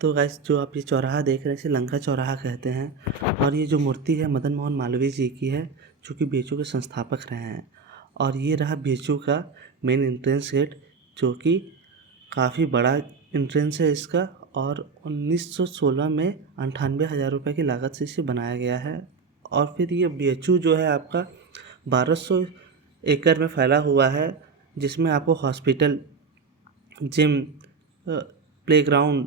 तो गाइस जो आप ये चौराहा देख रहे हैं इसे लंका चौराहा कहते हैं और ये जो मूर्ति है मदन मोहन मालवीय जी की है जो कि बीएचयू के संस्थापक रहे हैं। और ये रहा बीएचयू का मेन एंट्रेंस गेट जो कि काफ़ी बड़ा एंट्रेंस है इसका। और 1916 में 98,000 रुपये की लागत से इसे बनाया गया है। और फिर ये बीएचयू जो है आपका 1200 एकड़ में फैला हुआ है, जिसमें आपको हॉस्पिटल, जिम, प्लेग्राउंड,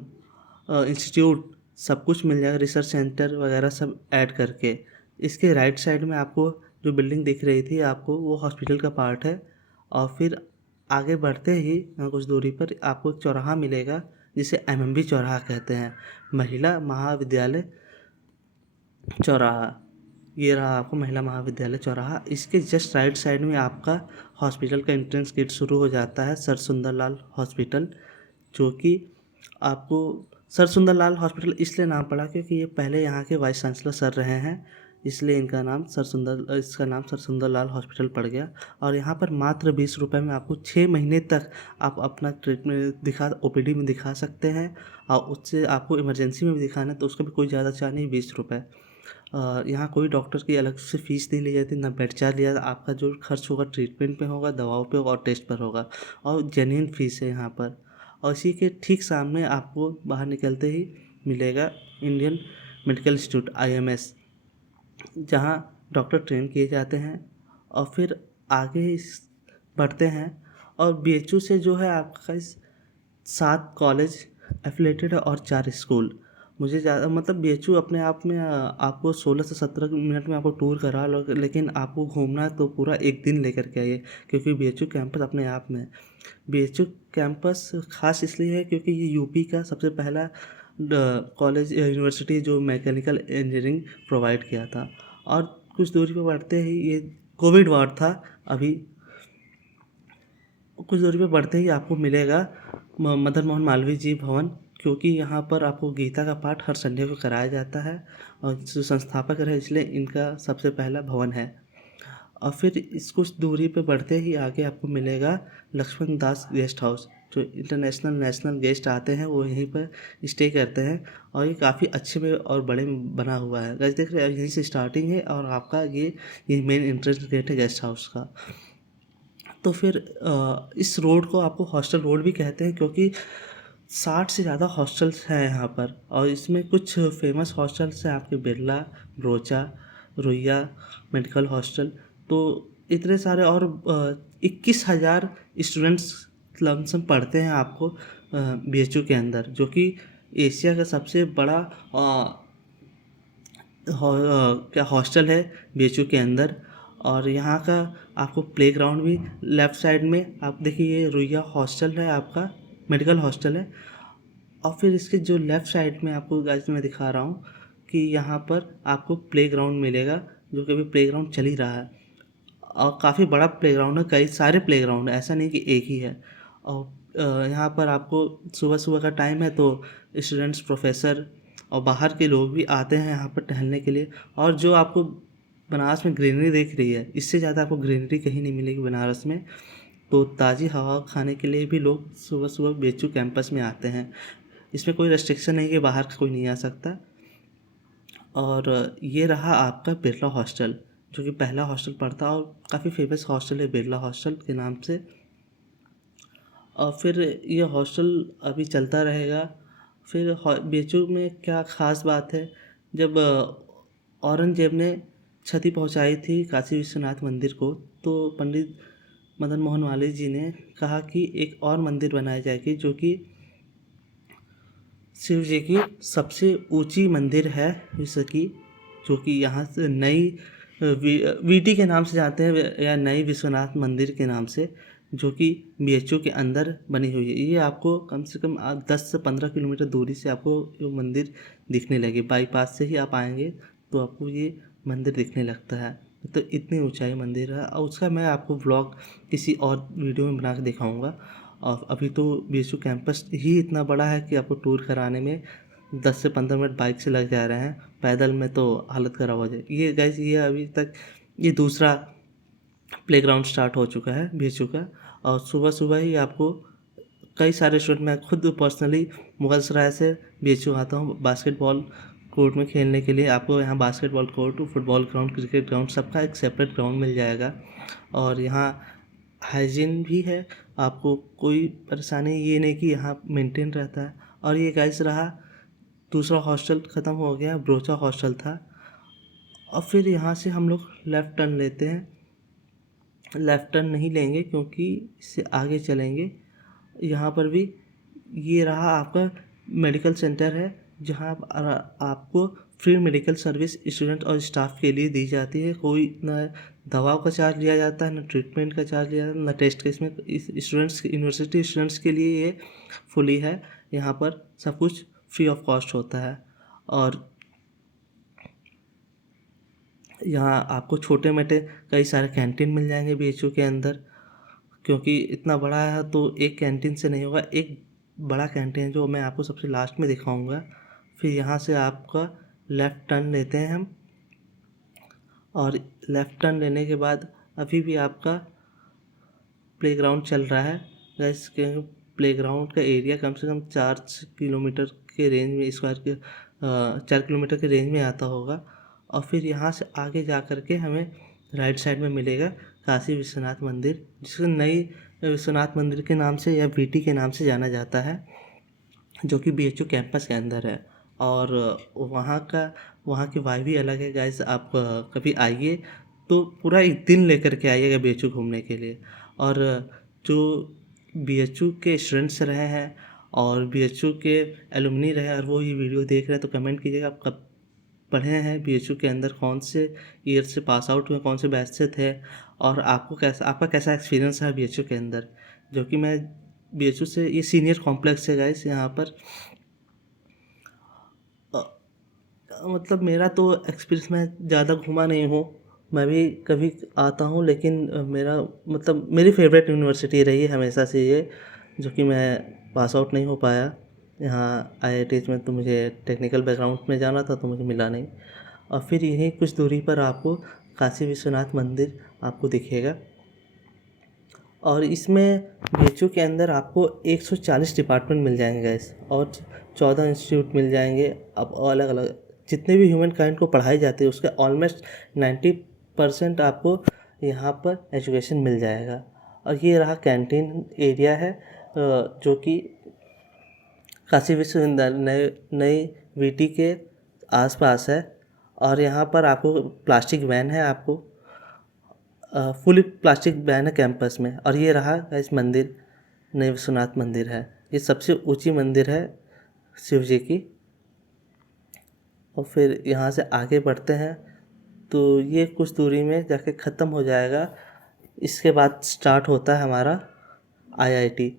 इंस्टीट्यूट सब कुछ मिल जाएगा, रिसर्च सेंटर वगैरह सब ऐड करके। इसके राइट साइड में आपको जो बिल्डिंग दिख रही थी आपको, वो हॉस्पिटल का पार्ट है। और फिर आगे बढ़ते ही कुछ दूरी पर आपको एक चौराहा मिलेगा जिसे एमएमबी चौराहा कहते हैं, महिला महाविद्यालय चौराहा। ये रहा आपको महिला महाविद्यालय चौराहा। इसके जस्ट राइट साइड में आपका हॉस्पिटल का एंट्रेंस गेट शुरू हो जाता है, सर सुंदरलाल हॉस्पिटल, जो कि आपको सर सुंदरलाल हॉस्पिटल इसलिए नाम पड़ा क्योंकि ये पहले यहाँ के वाइस चांसलर सर रहे हैं, इसलिए इसका नाम सर सुंदरलाल हॉस्पिटल पड़ गया। और यहाँ पर मात्र 20 रुपये में आपको 6 महीने तक आप अपना ट्रीटमेंट ओपीडी में दिखा सकते हैं। और उससे आपको इमरजेंसी में भी दिखाना है तो उसका भी कोई ज़्यादा चार्ज नहीं, 20 रुपये। यहाँ कोई डॉक्टर की अलग से फ़ीस नहीं ली जाती, ना बेड चार्ज लिया जाता। आपका जो खर्च होगा ट्रीटमेंट पे होगा, दवाओं पे होगा और टेस्ट पर होगा, और जेन्युइन फ़ीस है यहाँ पर। और इसी के ठीक सामने आपको बाहर निकलते ही मिलेगा इंडियन मेडिकल इंस्टीट्यूट IMS, जहाँ डॉक्टर ट्रेन किए जाते हैं। और फिर आगे बढ़ते हैं और बीएचयू से जो है आपका 7 कॉलेज एफिलेटेड है और 4 स्कूल। मुझे ज़्यादा मतलब बीएचयू अपने आप में आपको 16 से 17 मिनट में आपको टूर करा लो, लेकिन आपको घूमना है तो पूरा एक दिन लेकर के आइए, क्योंकि बीएचयू कैंपस अपने आप में। बीएचयू कैंपस खास इसलिए है क्योंकि ये यूपी का सबसे पहला कॉलेज यूनिवर्सिटी जो मैकेनिकल इंजीनियरिंग प्रोवाइड किया था। और कुछ दूरी पर बढ़ते ही ये कोविड वार्ड था, अभी कुछ दूरी पे बढ़ते ही आपको मिलेगा मदन मोहन मालवीय जी भवन, क्योंकि यहाँ पर आपको गीता का पाठ हर संडे को कराया जाता है और जो संस्थापक रहे इसलिए इनका सबसे पहला भवन है। और फिर इस कुछ दूरी पे बढ़ते ही आगे आपको मिलेगा लक्ष्मण दास गेस्ट हाउस, जो इंटरनेशनल नेशनल गेस्ट आते हैं वो यहीं पर स्टे करते हैं। और ये काफ़ी अच्छे में और बड़े में बना हुआ है, गाइस देख रहे हैं यहीं से स्टार्टिंग है और आपका ये मेन एंट्रेंस गेट है गेस्ट हाउस का। तो फिर इस रोड को आपको हॉस्टल रोड भी कहते हैं क्योंकि 60 से ज़्यादा हॉस्टल्स हैं यहाँ पर। और इसमें कुछ फेमस हॉस्टल्स हैं आपके, बिरला, रोचा, रुइया मेडिकल हॉस्टल। तो इतने सारे और 21,000 स्टूडेंट्स लमसम पढ़ते हैं आपको बीएचयू के अंदर, जो कि एशिया का सबसे बड़ा क्या हॉस्टल है बीएचयू के अंदर। और यहाँ का आपको प्लेग्राउंड भी लेफ़्ट साइड में आप देखिए, ये रुइया हॉस्टल है आपका, मेडिकल हॉस्टल है। और फिर इसके जो लेफ़्ट साइड में आपको गाइस मैं दिखा रहा हूँ कि यहाँ पर आपको प्लेग्राउंड मिलेगा, जो कि अभी प्लेग्राउंड चल ही रहा है। और काफ़ी बड़ा प्लेग्राउंड है, कई सारे प्लेग्राउंड है, ऐसा नहीं कि एक ही है। और यहाँ पर आपको सुबह सुबह का टाइम है तो स्टूडेंट्स, प्रोफेसर और बाहर के लोग भी आते हैं यहाँ पर टहलने के लिए। और जो आपको बनारस में ग्रीनरी देख रही है, इससे ज़्यादा आपको ग्रीनरी कहीं नहीं मिलेगी बनारस में। तो ताज़ी हवा खाने के लिए भी लोग सुबह सुबह बीएचयू कैंपस में आते हैं। इसमें कोई रेस्ट्रिक्शन नहीं कि बाहर का कोई नहीं आ सकता। और ये रहा आपका बिरला हॉस्टल, जो कि पहला हॉस्टल पड़ता और काफ़ी फेमस हॉस्टल है बिरला हॉस्टल के नाम से। और फिर ये हॉस्टल अभी चलता रहेगा। फिर बीएचयू में क्या ख़ास बात है, जब औरंगजेब ने क्षति पहुंचाई थी काशी विश्वनाथ मंदिर को, तो पंडित मदन मोहन मालवीय जी ने कहा कि एक और मंदिर बनाई जाएगी, जो कि शिव जी की सबसे ऊंची मंदिर है विश्व की, जो कि यहाँ से नई वीटी के नाम से जानते हैं या नई विश्वनाथ मंदिर के नाम से, जो कि बीएचयू के अंदर बनी हुई है। ये आपको कम से कम 10 से 15 किलोमीटर दूरी से आपको ये मंदिर दिखने लगे, बाईपास से ही आप आएंगे तो आपको ये मंदिर दिखने लगता है। तो इतनी ऊंचाई मंदिर है, और उसका मैं आपको व्लॉग किसी और वीडियो में बना के दिखाऊंगा। और अभी तो बीएचयू कैंपस ही इतना बड़ा है कि आपको टूर कराने में 10 से 15 मिनट बाइक से लग जा रहे हैं, पैदल में तो हालत ख़राब हो जाए। ये गाइस ये अभी तक ये दूसरा प्लेग्राउंड स्टार्ट हो चुका है बीएचयू का। और सुबह सुबह ही आपको कई सारे स्टूडेंट, मैं खुद पर्सनली मुगलसराय से BHU आता हूँ बास्केटबॉल कोर्ट में खेलने के लिए। आपको यहाँ basketball court, football ground, cricket ground सबका एक सेपरेट ग्राउंड मिल जाएगा। और यहाँ हाइजीन भी है, आपको कोई परेशानी ये नहीं कि यहाँ मेंटेन रहता है। और ये गाइस रहा दूसरा हॉस्टल, ख़त्म हो गया, ब्रोचा हॉस्टल था। और फिर यहाँ से हम लोग लेफ़्ट टर्न लेते हैं। लेफ़्ट टर्न नहीं लेंगे क्योंकि इससे आगे चलेंगे। यहाँ पर भी ये रहा आपका मेडिकल सेंटर है, जहाँ आपको फ्री मेडिकल सर्विस स्टूडेंट और स्टाफ के लिए दी जाती है। कोई ना दवाओं का चार्ज लिया जाता है, ना ट्रीटमेंट का चार्ज लिया जाता है, ना टेस्ट का। इसमें स्टूडेंट्स, यूनिवर्सिटी स्टूडेंट्स के लिए ये फुली है। यहाँ पर सब कुछ फ्री ऑफ कॉस्ट होता है। और यहाँ आपको छोटे मोटे कई सारे कैंटीन मिल जाएंगे BHU के अंदर, क्योंकि इतना बड़ा है तो एक कैंटीन से नहीं होगा। एक बड़ा कैंटीन है जो मैं आपको सबसे लास्ट में दिखाऊंगा। फिर यहाँ से आपका लेफ़्ट टर्न लेते हैं हम, और लेफ़्ट टर्न लेने के बाद अभी भी आपका प्लेग्राउंड चल रहा है गाइस। के प्लेग्राउंड का एरिया कम से कम 4 किलोमीटर के रेंज में, स्क्वायर के 4 किलोमीटर के रेंज में आता होगा। और फिर यहाँ से आगे जा कर के हमें राइट साइड में मिलेगा काशी विश्वनाथ मंदिर, जिसको नई विश्वनाथ मंदिर के नाम से या VT के नाम से जाना जाता है, जो कि BHU कैंपस के अंदर है। और वहाँ की वाइब ही अलग है गाइस। आप कभी आइए तो पूरा एक दिन लेकर के आइएगा BHU घूमने के लिए। और जो BHU के स्टूडेंट्स रहे हैं और BHU के एलुमनी रहे और वो ये वीडियो देख रहे हैं, तो कमेंट कीजिएगा आप कब पढ़े हैं BHU के अंदर, कौन से ईयर से पास आउट हुए, कौन से बैच से थे, और आपका कैसा एक्सपीरियंस है BHU के अंदर। जो कि मैं BHU से, ये सीनियर कॉम्प्लेक्स है गाइस। यहाँ पर मतलब मेरा तो एक्सपीरियंस, मैं ज़्यादा घूमा नहीं हूँ, मैं भी कभी आता हूँ, लेकिन मेरा मतलब मेरी फेवरेट यूनिवर्सिटी रही है हमेशा से ये, जो कि मैं पास आउट नहीं हो पाया। यहाँ IIT में तो मुझे टेक्निकल बैकग्राउंड में जाना था तो मुझे मिला नहीं। और फिर यहीं कुछ दूरी पर आपको काशी विश्वनाथ मंदिर आपको दिखेगा। और इसमें BHU के अंदर आपको 140 डिपार्टमेंट मिल जाएंगे गाइस, और 14 इंस्टीट्यूट मिल जाएंगे। अब अलग अलग जितने भी ह्यूमन काइंड को पढ़ाई जाती है उसका ऑलमोस्ट 90% आपको यहाँ पर एजुकेशन मिल जाएगा। और ये रहा कैंटीन एरिया है, जो कि काशी विश्वविद्यालय नई VT के आसपास है। और यहाँ पर आपको प्लास्टिक वैन है, आपको फुली प्लास्टिक बैन है कैंपस में। और ये रहा इस मंदिर, नई विश्वनाथ मंदिर है, ये सबसे ऊंची मंदिर है शिव जी की। और फिर यहाँ से आगे बढ़ते हैं तो ये कुछ दूरी में जाके ख़त्म हो जाएगा। इसके बाद स्टार्ट होता है हमारा IIT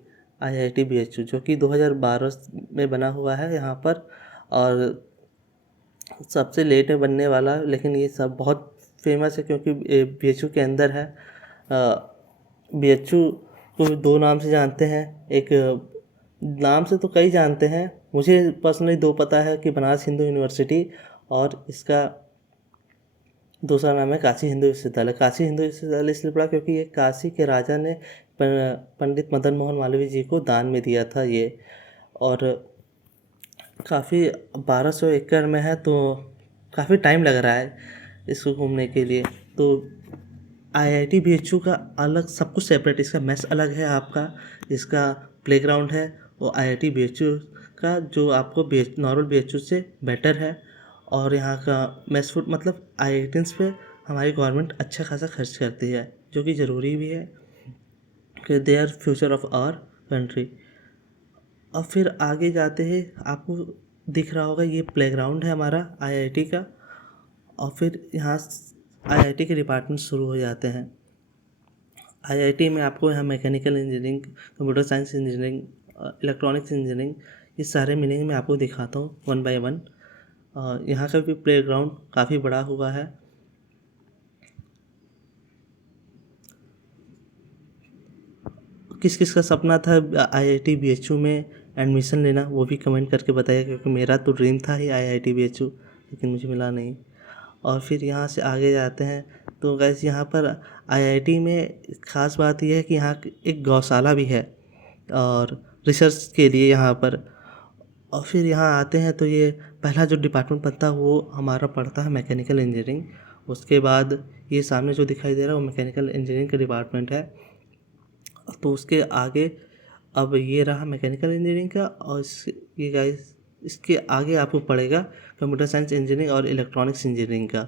BHU, जो कि 2012 में बना हुआ है यहाँ पर, और सबसे लेट में बनने वाला। लेकिन ये सब बहुत फेमस है क्योंकि BHU के अंदर है। BHU को दो नाम से जानते हैं, एक नाम से तो कई जानते हैं, मुझे पर्सनली दो पता है कि बनारस हिंदू यूनिवर्सिटी, और इसका दूसरा नाम है काशी हिंदू विश्वविद्यालय। काशी हिंदू विश्वविद्यालय इसलिए पड़ा क्योंकि ये काशी के राजा ने पंडित मदन मोहन मालवीय जी को दान में दिया था ये। और काफ़ी 1200 एकड़ में है, तो काफ़ी टाइम लग रहा है इसको घूमने के लिए। तो IIT BHU का अलग सब कुछ सेपरेट, इसका मेस अलग है आपका, इसका प्लेग्राउंड है वो IIT BHU का, जो आपको नॉर्मल BHU से बेटर है। और यहाँ का मेस फूड, मतलब IITs पे हमारी गवर्नमेंट अच्छा खासा खर्च करती है, जो कि ज़रूरी भी है कि they are future of our country. और फिर आगे जाते हैं, आपको दिख रहा होगा ये प्लेग्राउंड है हमारा IIT का। और फिर यहाँ IIT के डिपार्टमेंट शुरू हो जाते हैं। IIT में आपको यहाँ mechanical engineering, computer science engineering, electronics engineering, ये सारे मिलेंगे। मैं आपको दिखाता हूँ वन बाय वन। यहाँ का भी प्लेग्राउंड काफ़ी बड़ा हुआ है। किस किस का सपना था IIT BHU में एडमिशन लेना, वो भी कमेंट करके बताइए, क्योंकि मेरा तो ड्रीम था ही IIT BHU, लेकिन मुझे मिला नहीं। और फिर यहाँ से आगे जाते हैं तो गैस यहाँ पर IIT में ख़ास बात यह है कि यहाँ एक गौशाला भी है, और रिसर्च के लिए यहाँ पर। और फिर यहाँ आते हैं तो ये पहला जो डिपार्टमेंट बनता है वो हमारा पड़ता है मैकेनिकल इंजीनियरिंग। उसके बाद ये सामने जो दिखाई दे रहा है वो मैकेनिकल इंजीनियरिंग का डिपार्टमेंट है। तो उसके आगे अब ये रहा मैकेनिकल इंजीनियरिंग का, और ये गाइस इसके आगे आपको पड़ेगा कंप्यूटर साइंस इंजीनियरिंग और इलेक्ट्रॉनिक्स इंजीनियरिंग का।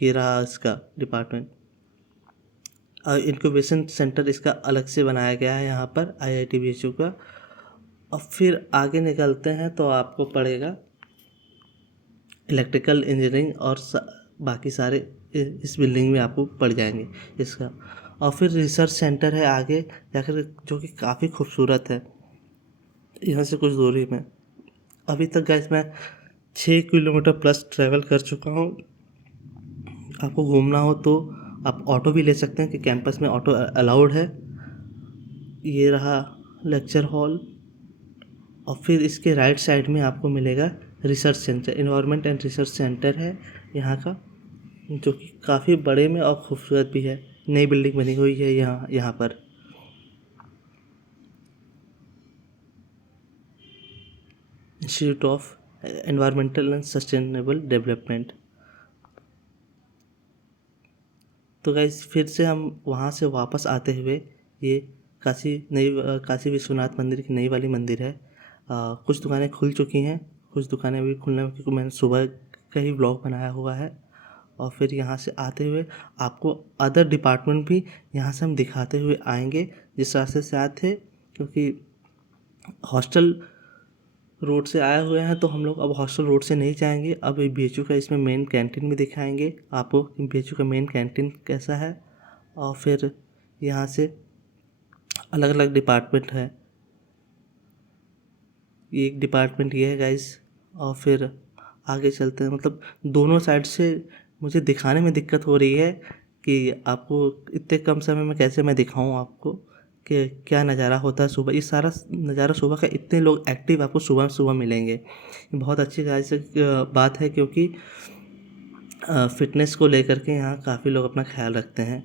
ये रहा इसका डिपार्टमेंट। इंक्यूबेशन सेंटर इसका अलग से बनाया गया है यहाँ पर IIT BHU का। और फिर आगे निकलते हैं तो आपको पड़ेगा इलेक्ट्रिकल इंजीनियरिंग और बाकी सारे इस बिल्डिंग में आपको पड़ जाएंगे इसका। और फिर रिसर्च सेंटर है आगे जाकर, जो कि काफ़ी खूबसूरत है यहाँ से कुछ दूरी में। अभी तक गाइस मैं 6 किलोमीटर प्लस ट्रैवल कर चुका हूँ। आपको घूमना हो तो आप ऑटो भी ले सकते हैं कि कैंपस में ऑटो अलाउड है। ये रहा लेक्चर हॉल, और फिर इसके राइट साइड में आपको मिलेगा research centre, environment and research centre है यहाँ का, जो कि काफ़ी बड़े में और खूबसूरत भी है। नई बिल्डिंग बनी हुई है यहाँ पर। Institute of environmental and sustainable development. तो गाइस फिर से हम वहाँ से वापस आते हुए ये काशी विश्वनाथ मंदिर की नई वाली मंदिर है। कुछ दुकानें खुल चुकी हैं, कुछ दुकानें अभी खुलने में, क्योंकि मैंने सुबह का ही ब्लॉग बनाया हुआ है। और फिर यहाँ से आते हुए आपको अदर डिपार्टमेंट भी यहाँ से हम दिखाते हुए आएंगे जिस रास्ते से आए थे, क्योंकि हॉस्टल रोड से आए हुए हैं तो हम लोग अब हॉस्टल रोड से नहीं जाएंगे। अब BHU का इसमें मेन कैंटीन भी दिखाएंगे आपको कि BHU का मेन कैंटीन कैसा है। और फिर यहाँ से अलग अलग डिपार्टमेंट है, ये एक डिपार्टमेंट ये है गाइस। और फिर आगे चलते हैं, मतलब दोनों साइड से मुझे दिखाने में दिक्कत हो रही है कि आपको इतने कम समय में कैसे मैं दिखाऊं आपको कि क्या नज़ारा होता है सुबह। ये सारा नज़ारा सुबह का, इतने लोग एक्टिव आपको सुबह सुबह मिलेंगे। ये बहुत अच्छी बात है, क्योंकि फिटनेस को लेकर के यहाँ काफ़ी लोग अपना ख्याल रखते हैं।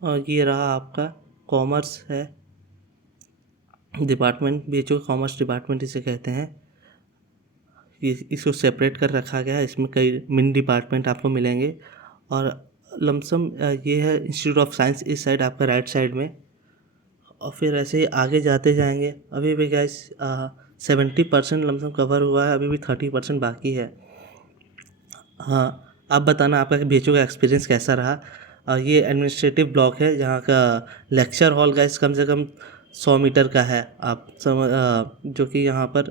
और ये रहा आपका कॉमर्स है डिपार्टमेंट, BHU का कॉमर्स डिपार्टमेंट इसे कहते हैं। इसको सेपरेट कर रखा गया है, इसमें कई मिनी डिपार्टमेंट आपको मिलेंगे। और लमसम ये है इंस्टीट्यूट ऑफ साइंस इस साइड आपका राइट साइड में। और फिर ऐसे ही आगे जाते जाएंगे। अभी भी गाइस 70% लमसम कवर हुआ है, अभी भी 30% बाकी है। हाँ, आप बताना आपका BHU का एक्सपीरियंस कैसा रहा। ये एडमिनिस्ट्रेटिव ब्लॉक है जहाँ का लेक्चर हॉल गाइस कम से कम 100 मीटर का है। आप जो कि यहाँ पर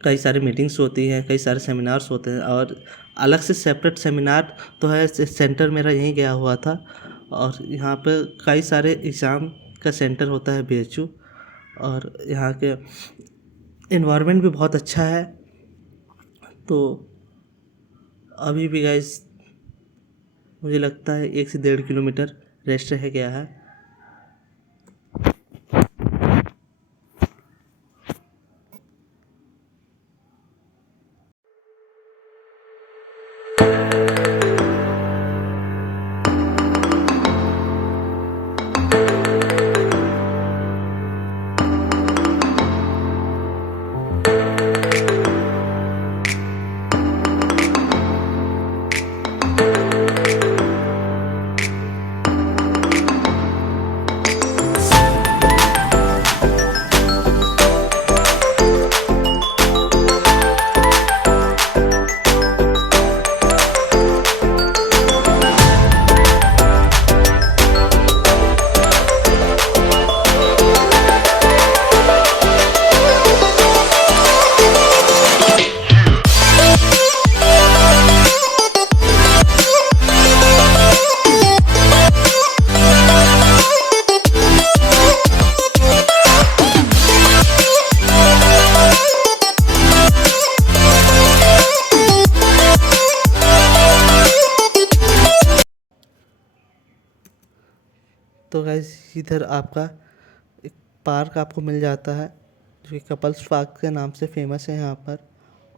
कई सारी मीटिंग्स होती हैं, कई सारे सेमिनार्स होते हैं। और अलग से सेपरेट सेमिनार तो है, सेंटर मेरा यहीं गया हुआ था। और यहाँ पर कई सारे एग्ज़ाम का सेंटर होता है BHU। और यहाँ के इन्वायरमेंट भी बहुत अच्छा है। तो अभी भी गाइस मुझे लगता है 1 से 1.5 किलोमीटर रेस्ट रह गया है। तो गाइस इधर आपका एक पार्क आपको मिल जाता है जो कि कपल्स पार्क के नाम से फेमस है यहाँ पर।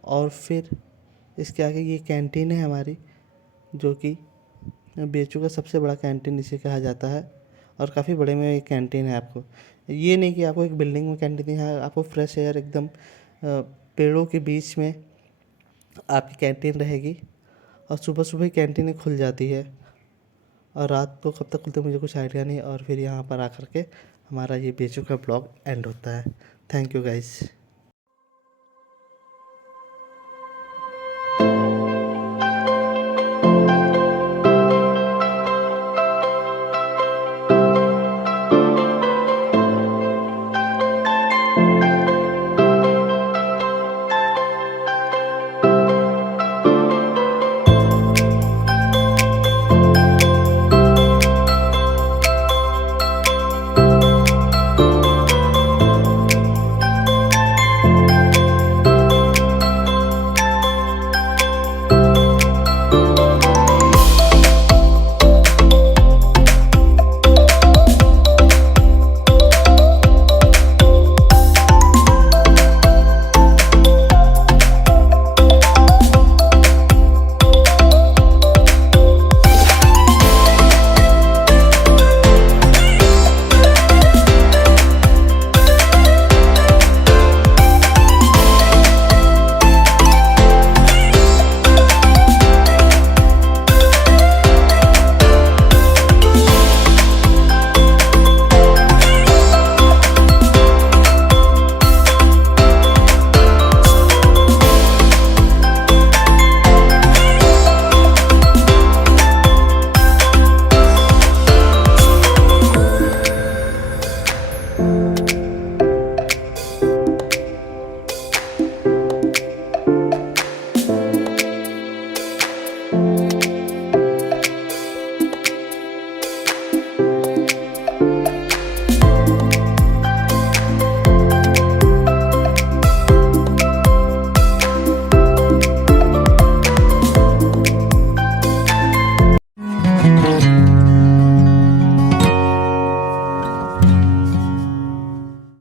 और फिर इसके आगे ये कैंटीन है हमारी, जो कि बीएचयू का सबसे बड़ा कैंटीन इसे कहा जाता है। और काफ़ी बड़े में ये कैंटीन है। आपको ये नहीं कि आपको एक बिल्डिंग में कैंटीन है, आपको फ्रेश एयर एकदम पेड़ों के बीच में आपकी कैंटीन रहेगी। और सुबह सुबह ही कैंटीनें खुल जाती है और रात को कब तक खुलते मुझे कुछ आइडिया नहीं। और फिर यहाँ पर आकर के हमारा ये बीएचयू का ब्लॉग एंड होता है। Thank you guys.